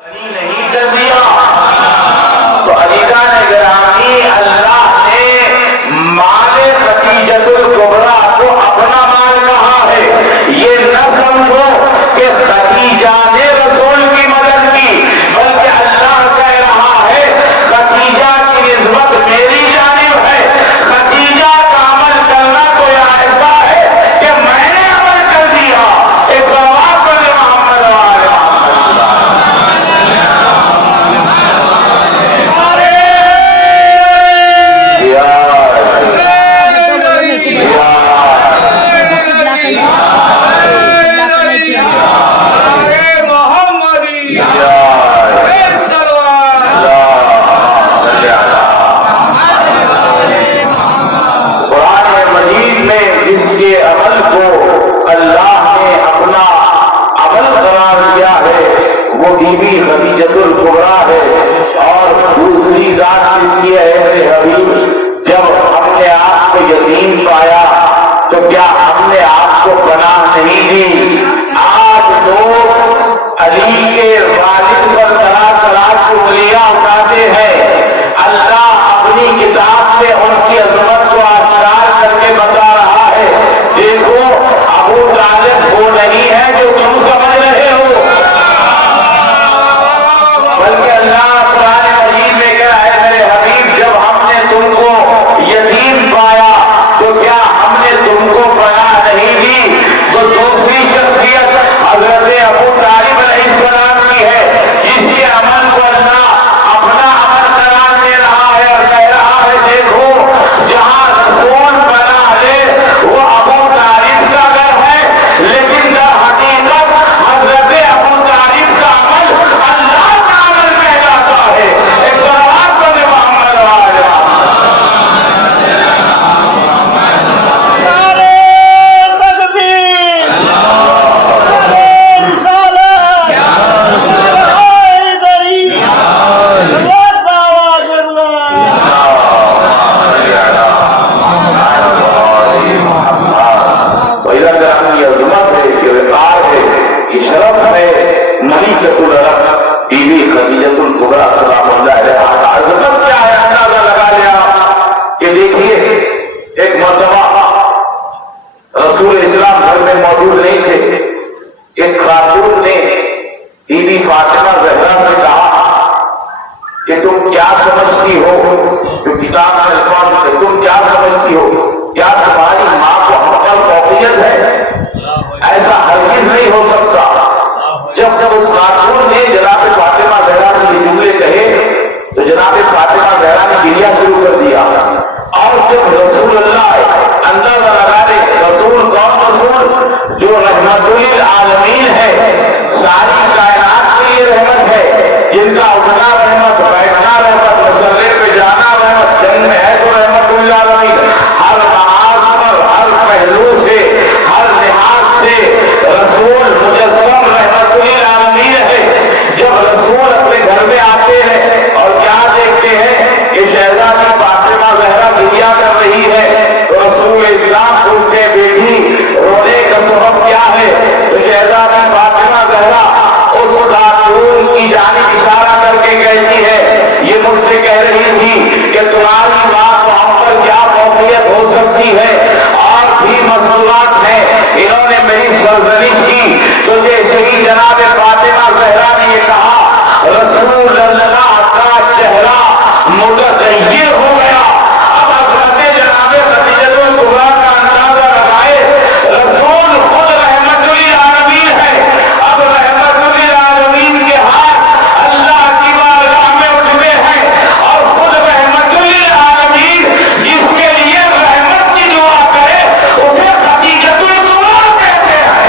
نہیں کر دیا تو عزیزان گرامی اللہ نے مال خدیجۃ الکبریٰ کو اپنا مال کہا ہے. یہ نہ سمجھو کہ خدیجہ نے رسول کی مدد کی، بلکہ اللہ کہہ رہا ہے خدیجہ کی نسبت میری جانب ہے. خدیجہ کا عمل کرنا کوئی ایسا ہے کہ میں نے عمل کر دیا. ایک سوال پر محمد والا خدیجۃ الکبریٰ ہے. اور دوسری ذات اس کی ہے میرے حبیب، جب ہم نے آپ کو یتیم پایا تو کیا ہم نے آپ کو پناہ نہیں دی؟ آج لوگ علی کے والد پر طرح طرح کی انگلیاں اٹھاتے ہیں. اللہ اپنی کتاب میں ان کی عظمت کو آشکار کر کے بتا رہا ہے. دیکھو ابو طالب وہ نہیں ہے جو تم سمجھ رہے ہو، بلکہ اللہ قرآن مجید میں کہہ رہا ہے میرے حبیب جب ہم نے تم کو یتیم پایا تو کیا ہم نے تم کو پناہ نہیں دی؟ تو دوسری شخصیت حضرت ابو طالب علیہ السلام کی ہے، جس کے عمل کو اللہ اپنا عمل قرار دے رہا ہے اور کہہ رہا ہے دیکھو جہاں رسول پناہ لے وہ ابو طالب کا گھر ہے، لیکن در حقیقت حضرت ابو طالب کا عمل اللہ کا عمل کہلاتا ہے. ایک سوال کو محمد والا خدیجۃ الکبریٰ سلام اللہ علیہا عظمت کیا ہے اندازہ لگا لیا کہ دیکھیے ایک مرتبہ رسول اسلام گھر میں موجود نہیں تھے. ایک خاتون نے بی بی فاطمہ زہرا سے کہا کہ تم کیا سمجھتی ہو، جو کتاب میں الفاظ ہے تم کیا سمجھتی ہو، کیا تمہاری ماں کو ہم پر فوقیت ہے؟ ایسا ہرگز نہیں ہو سکتا. جب اس خاتون نے جناب فاطمہ زہرا سے یہ جملے کہے تو جناب فاطمہ زہرا نے گریہ شروع کر دیا. اور جب رسول اللہ اندازہ لگا لے رسول جو رحمت للعالمین ہے، ساری کائنات کے لیے رحمت ہے، جن کا اٹھنا رحمت، بیٹھنا رحمت، مسلے پہ جانا رحمت، جنگ میں ہے تو رحمت للعالمین. ہر لحاظ پر ہر پہلو سے ہر لحاظ سے رسول مجسم رحمت للعالمین ہے. جب رسول اپنے گھر میں آتے ہیں اور کیا دیکھتے ہیں کہ شہزادی فاطمہ زہرا گریہ کر رہی ہے تو رسول اسلام پوچھتے بیٹی رونے کا سبب کیا ہے؟ تو شہزادی فاطمہ زہرا اس خاتون کی جانب اشارہ کر کے کہتی ہے یہ مجھ سے کہہ رہی تھی کہ تمہاری ماں کو ہم پر کیا فوقیت ہو سکتی ہے، اور بھی مسئلات ہیں انہوں نے میری سرزنش کی. تو جیسے ہی جناب فاطمہ زہرا نے یہ کہا رسول اللہ کا چہرہ متغیر ہو گیا. اب حضرت جناب خدیجۃ الکبریٰ کا اندازہ لگائے، رسول خود رحمت للعالمین ہے. اب رحمت للعالمین کے ہاتھ اللہ کی بارگاہ میں اٹھتے ہیں اور خود رحمت للعالمین جس کے لیے رحمت کی دعا کرے اسے خدیجۃ الکبریٰ کہتے ہیں.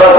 10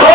2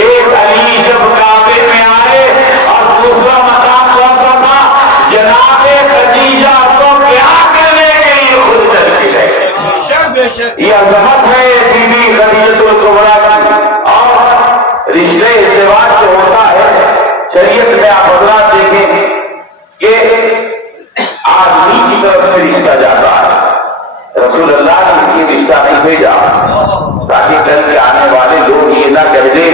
ایک علی جب کعبے میں آئے اور دوسرا مقام کون سا تھا؟ جناب خدیجہ کو کیا کرنے کے لیے خود چل کے گئے. یہ عظمت ہے بی بی خدیجہ الکبریٰ کی. اور رشتے ازدواج جو ہوتا ہے شریعت میں آپ حضرات دیکھیں کہ آدمی کی طرف سے رشتہ جاتا ہے. رسول اللہ نے اس کی رشتہ نہیں بھیجا تاکہ کل کے آنے والے لوگ یہ نہ کہہ دیں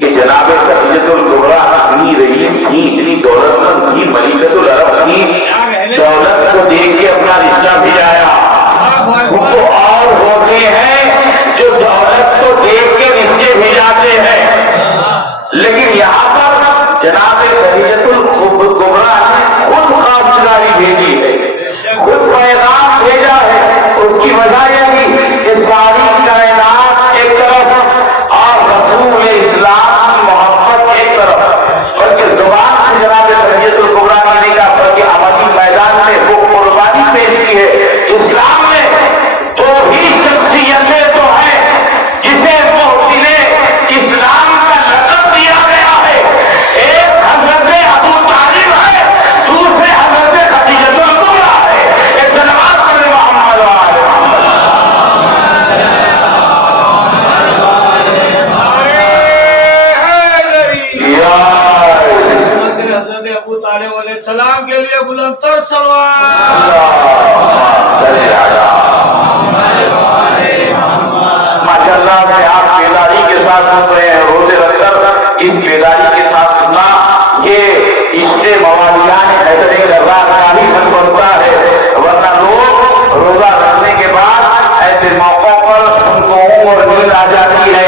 کہ جناب خدیجہ الکبریٰ اتنی رئیس تھی, اتنی دولت مند تھی, ملکۃ العرب تھی, دولت کو دیکھ کے اپنا رشتہ بھیجایا. وہ اور ہوتے ہیں جو دولت کو دیکھ کے رشتے بھیجاتے ہیں, لیکن یہاں پر جناب خدیجہ الکبریٰ نے خود خواستگاری بھیجی ہے, خود پیغام بھیجا ہے. اس کی وجہ یہ تھی کہ ساری کائنات ایک طرف اور رسول اسلام کی محبت ایک طرف, اور کہ زبان سے جناب خدیجہ الکبریٰ نے نہیں کہا بلکہ عملی میدان میں وہ قربانی پیش کی ہے. اسلام میں دو ہی شخصیتیں تو ہیں جسے محسن اسلام کا لقب دیا گیا ہے. ایک حضرت ابو طالب ہے, دوسرے حضرت خدیجہ الکبریٰ ہے. ایک صلوات پڑھیں محمد و آل محمد. حضرت ابو طالب علیہ السلام کے لیے بلند تر صلوات. ماشاء اللہ سے آپ بیداری کے ساتھ سن رہے ہیں, روزے رکھ کر اس بیداری کے ساتھ سننا یہ عشق موالیان حیدر کرار کا ہی من بنتا ہے. ورنہ لوگ روزہ رکھنے کے بعد ایسے موقع پر ان کو اونگ اور نیند آ جاتی ہے.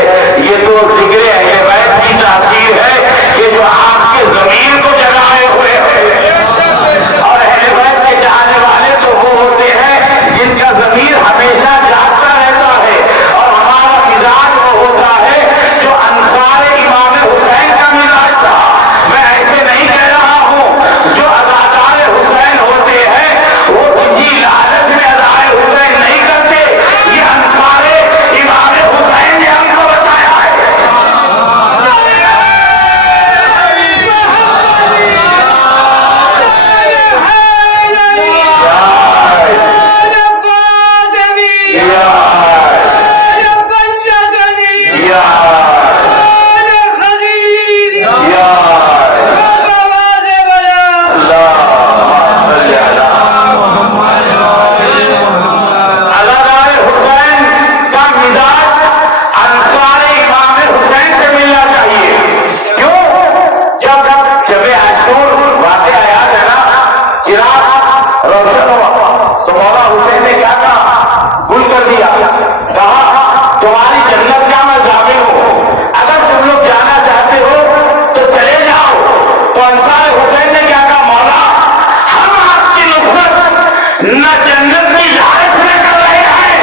یہ تو ذکر اہل بیت کی تاثیر ہے کہ جو آپ کے ضمیر کو جگائے ہوئے ہیں. اور اہل بیت کے چاہنے والے تو وہ ہوتے ہیں جن کا ضمیر ہمیشہ جاگتا رہتا ہے. اور ہمارا مزاج وہ ہوتا ہے جو انصار امام حسین کا مزاج تھا. میں ایسے نہیں کہہ رہا ہوں جو اداکار حسین ہوتے ہیں وہ کسی لالچ میں ادائے حسین نہیں کرتے. یہ انصار امام حسین نے ہم کو بتایا ہے. تمہاری جنت کا میں ضامن ہوں, اگر تم لوگ جانا چاہتے ہو تو چلے جاؤ. تو انصار حسین نے کیا کہا, مولا ہم آپ کی نصرت نہ جنت کی لالچ میں کر رہے ہیں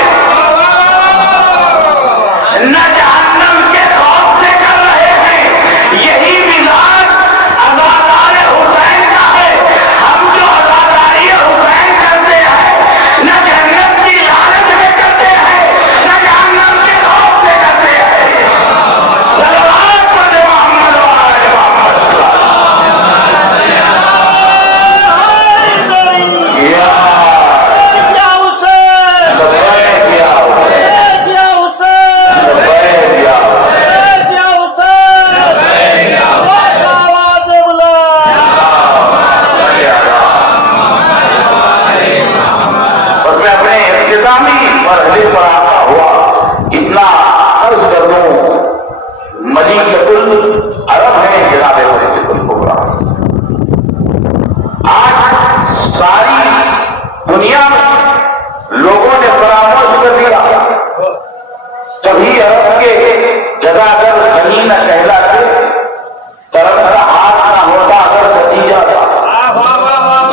نہ جہنم کے خوف سے کر رہے ہیں. یہی مزاج ازادار حسین کا ہے. ہم جو ازاداری حسین کرتے ہیں نہ جنت کی لالچ میں کرتے ہیں نہ جہنم کے خوف سے کرتے ہیں. صلوات پڑھیں محمد و آل محمد. مرحلے پر آتا ہوا اتنا عرض کر دوں, ملکۃ العرب ہے جناب خدیجہ الکبریٰ. آج ساری دنیا میں لوگوں نے فراموش کر دیا. کبھی عرب کے گداگر غنی نہ کہلاتے, طرف کا ہاتھ نہ ہوتا اگر خدیجہ تھا.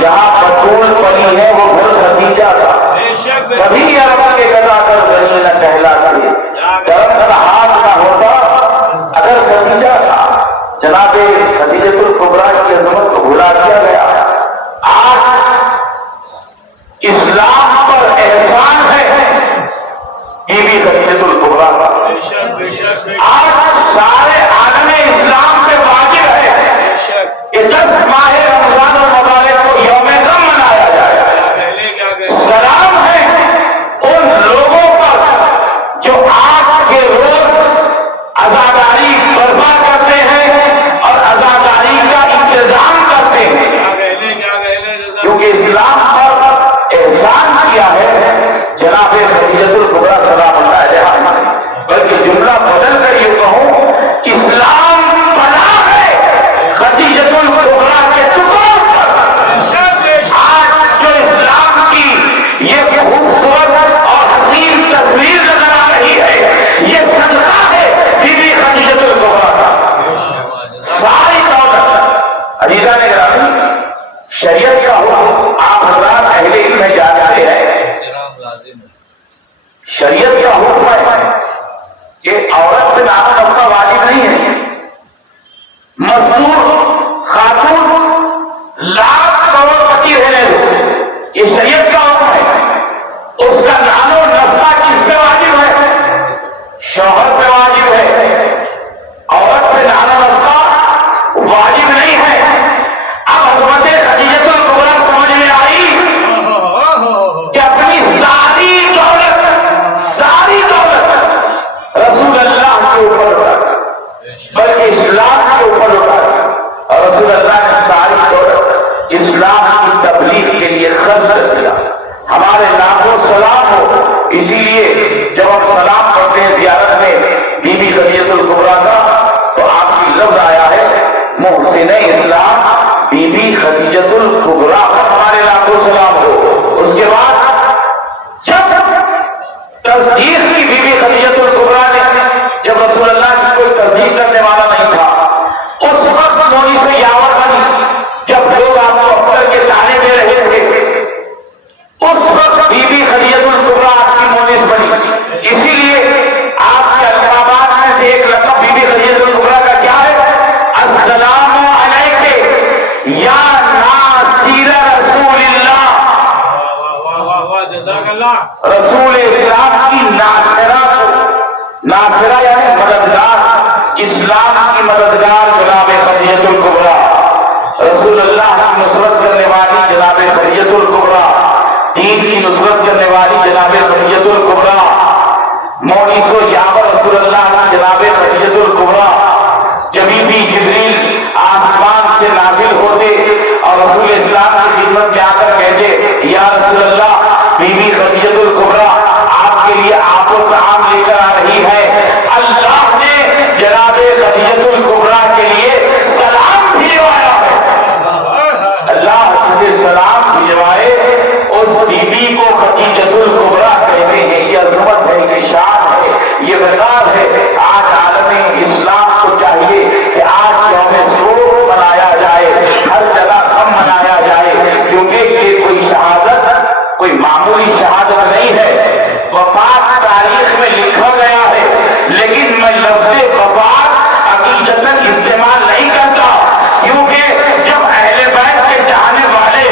جہاں بطول پلی ہے وہ گھر خدیجہ تھا. کبھی عرب کے گداگر غنی نہ کہلاتے, طرف کا ہاتھ نہ ہوتا اگر خدیجہ تھا. جناب خدیجہ الکبریٰ کی عظمت کو بھلا دیا گیا. آج اسلام پر احسان ہے بی بی خدیجہ الکبریٰ کا. بے شک بے شک بے آج سارے عالم اسلام پہ واجب ہے شک کہ 10 ماہ رمضان المبارک کو یوم غم منایا جائے. کیا کہتے سلام ہے ان لوگوں پر جو آج کے روز عزاداری برپا کرتے ہیں اور عزاداری کا انتظام کرتے ہیں، کیا کہتے کیونکہ اسلام پر احسان کیا ہے جناب خدیجۃ الکبریٰ سلام اللہ علیہا نے. بلکہ جملہ بدل کر یہ کہوں، اسلام بنا ہے خدیجۃ الکبریٰ کے سپر پر. آج جو اسلام کی یہ خوبصورت اور حسین تصویر نظر آ رہی ہے، یہ صدقہ ہے بی بی خدیجۃ الکبریٰ کا. ساری دولت عزیزان گرامی، شریعت کا حکم آپ حضرات اہل علم میں جانتے ہیں. شریعت کا حکم ہے کہ عورت پہ نام نفقہ واجب نہیں ہے. مزدور خاتون لاکھ کروڑ پتی رہنے دو، یہ شریعت کا حکم ہے. اس کا نام و نفقہ کس پہ واجب ہے؟ شوہر پہ واجب ہے. عورت پہ نام و نفقہ واجب نہیں ہے. اب حضرت خدیجۃ الکبریٰ سمجھ میں آئی کہ اپنی ساری دولت رسول اللہ کے اوپر اٹھا، بلکہ اسلام کے اوپر اٹھا. اور رسول اللہ نے ساری دولت اسلام کی تبلیغ کے لیے خرچ کر دیا. ہمارے لاکھوں سلام ہو. اسی لیے جب ہم سلام پڑھتے ہیں زیارت میں بی بی خدیجۃ الکبریٰ کا، تو آپ کی لفظ آیا ہے محسن اسلام بی بی خدیجۃ الکبریٰ، ہمارے لاکھوں سلام ہو. اس کے بعد جب تصدیق کی بی بی خدیجۃ الکبریٰ نے، جب رسول اللہ کی کوئی تصدیق کرنے والا نہیں تھا، اس وقت مونس سے یاور بنی. جب لوگ آپ کو اکثر کے تانے دے رہے تھے، اس وقت بی بی خدیجۃ الکبریٰ آپ کی مونس بنی. اسی لیے آپ کے القابات میں سے ایک لقب بی بی خدیجۃ الکبریٰ کا کیا ہے؟ السلام علیکم یا ناصر رسول اللہ. رسول اسلام کی ناصرہ کو، ناصرہ یعنی مددگار، اسلام کی مددگار جناب خدیجۃ الکبریٰ، رسول اللہ کی نصرت کرنے والی جناب خدیجۃ الکبریٰ، دین کی نصرت کرنے والی جناب خدیجۃ الکبریٰ، مونس و یاور رسول اللہ کی جناب خدیجۃ الکبریٰ. جبھی بھی جبریل آسمان سے نازل ہوتے اور رسول اسلام کی خدمت میں آ کر کہتے، یا رسول اللہ بی بی خدیجۃ الکبریٰ آپ کے لیے آپ کو طعام لے کر آ رہی ہے. اللہ نے جناب خدیجۃ الکبریٰ کے لیے سلام بھجوایا ہے. اللہ سے سلام بھجوائے اس بی بی کو خدیجۃ الکبریٰ کہتے ہیں. یہ عظمت ہے، یہ شان ہے، یہ وقار ہے. آج عالم اسلام کو چاہیے کہ آج یوم سور منایا جائے، ہر جگہ غم منایا جائے، کیونکہ یہ کوئی شہادت کوئی معمولی شہادت نہیں ہے. وفات تاریخ میں لکھا گیا ہے، لیکن میں لفظ وفات حقیقتاً استعمال نہیں کرتا، کیونکہ جب اہل بیت کے چاہنے والے،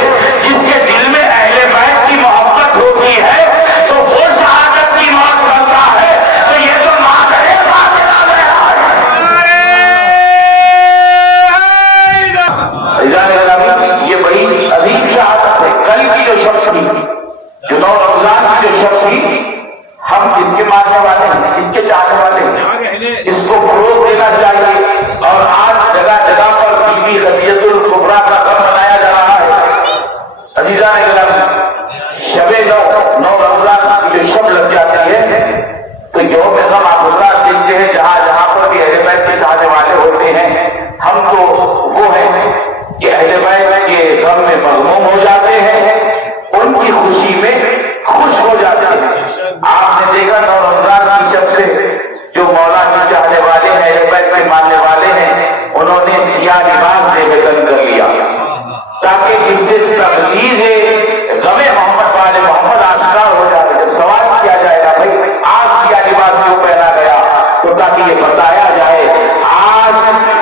جس کے دل میں اہل بیت کی محبت ہوتی ہے، تو وہ شہادت کی موت کرتا ہے. تو یہ تو مادر فاطمہ ہے. یہ بڑی عظیم شہادت ہے. کل کی جو شخص تھی، جو 9 رمضان کی جو شخص تھی، ہم اس کے ماننے والے ہیں، اس کے چاہنے والے ہیں. اس کو فروغ دینا چاہیے. اور آج جگہ جگہ پر بی بی خدیجۃ الکبریٰ کا غم منایا جا رہا ہے. عزیزان گرامی، شب 9 رمضان کی جو شب لگ جاتی ہے، تو یوم غم آپ حضرات دیکھتے ہیں جہاں جہاں پر بھی اہل بیت کے چاہنے والے ہوتے ہیں. ہم تو وہ ہیں کہ اہل بیت کے غم میں مغموم ہو جاتے ہیں، ان کی خوشی میں خوش ہو جاتے ہیں. آپ نے دیکھا 9 رمضان کی شب سے جو مولا کے چاہنے والے ہیں، اہل بیت کے ماننے والے ہیں، انہوں نے سیاہ لباس سے بدل کر لیا تاکہ اس سے تغلیظ غم محمد والے محمد آشکار ہو جائے. جب سوال کیا جائے گا بھائی آج سیاہ لباس کیوں پہنا گیا، تو تاکہ یہ بتایا جائے آج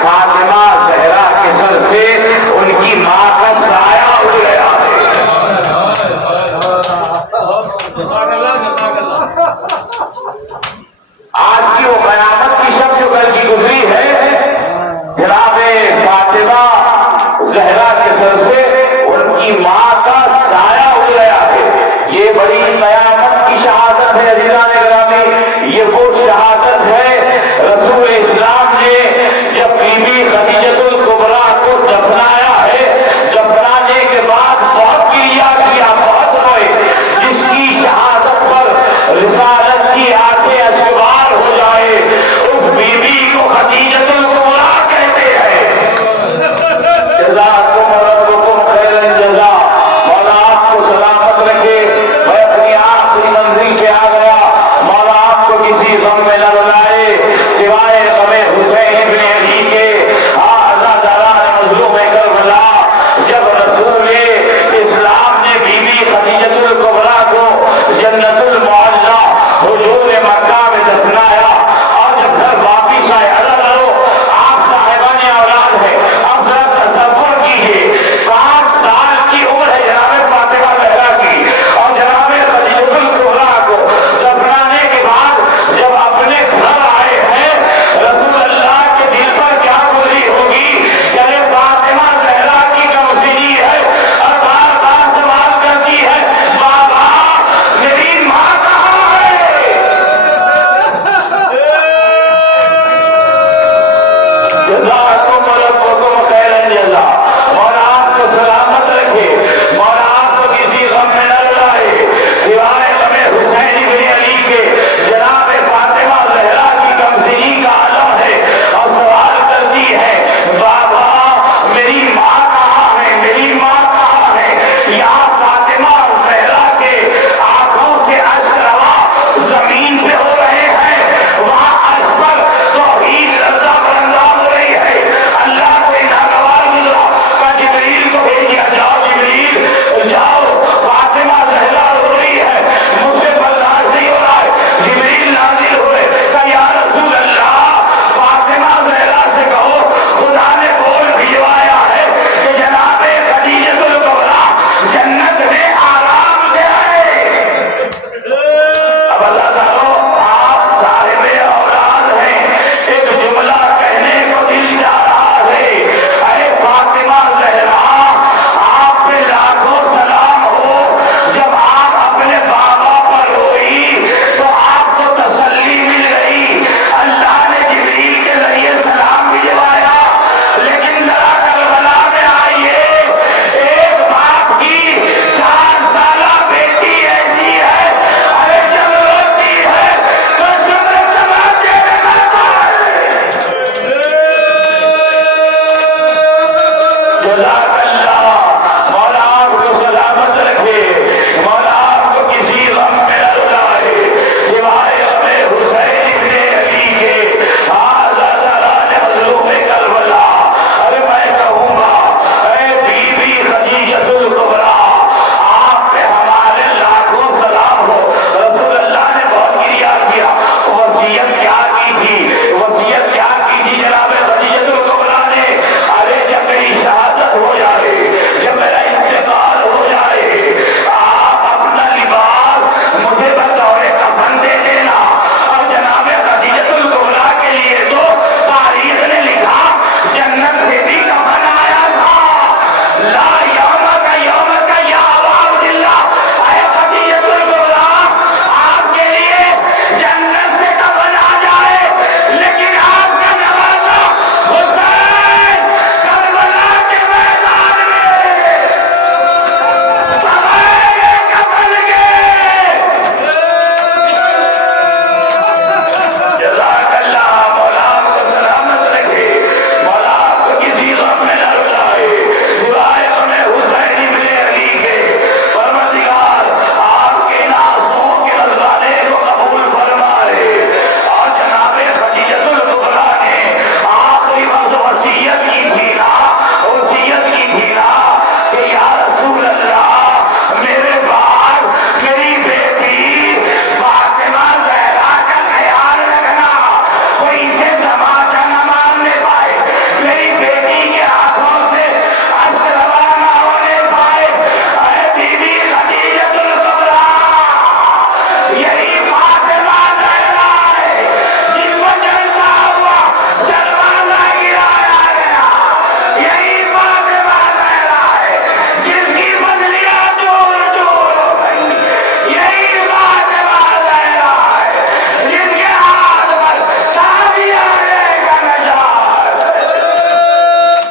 فاطمہ زہرا کے سر سے ان کی ماں کا سایہ اڑ گیا. آج کی وہ قریب قیامت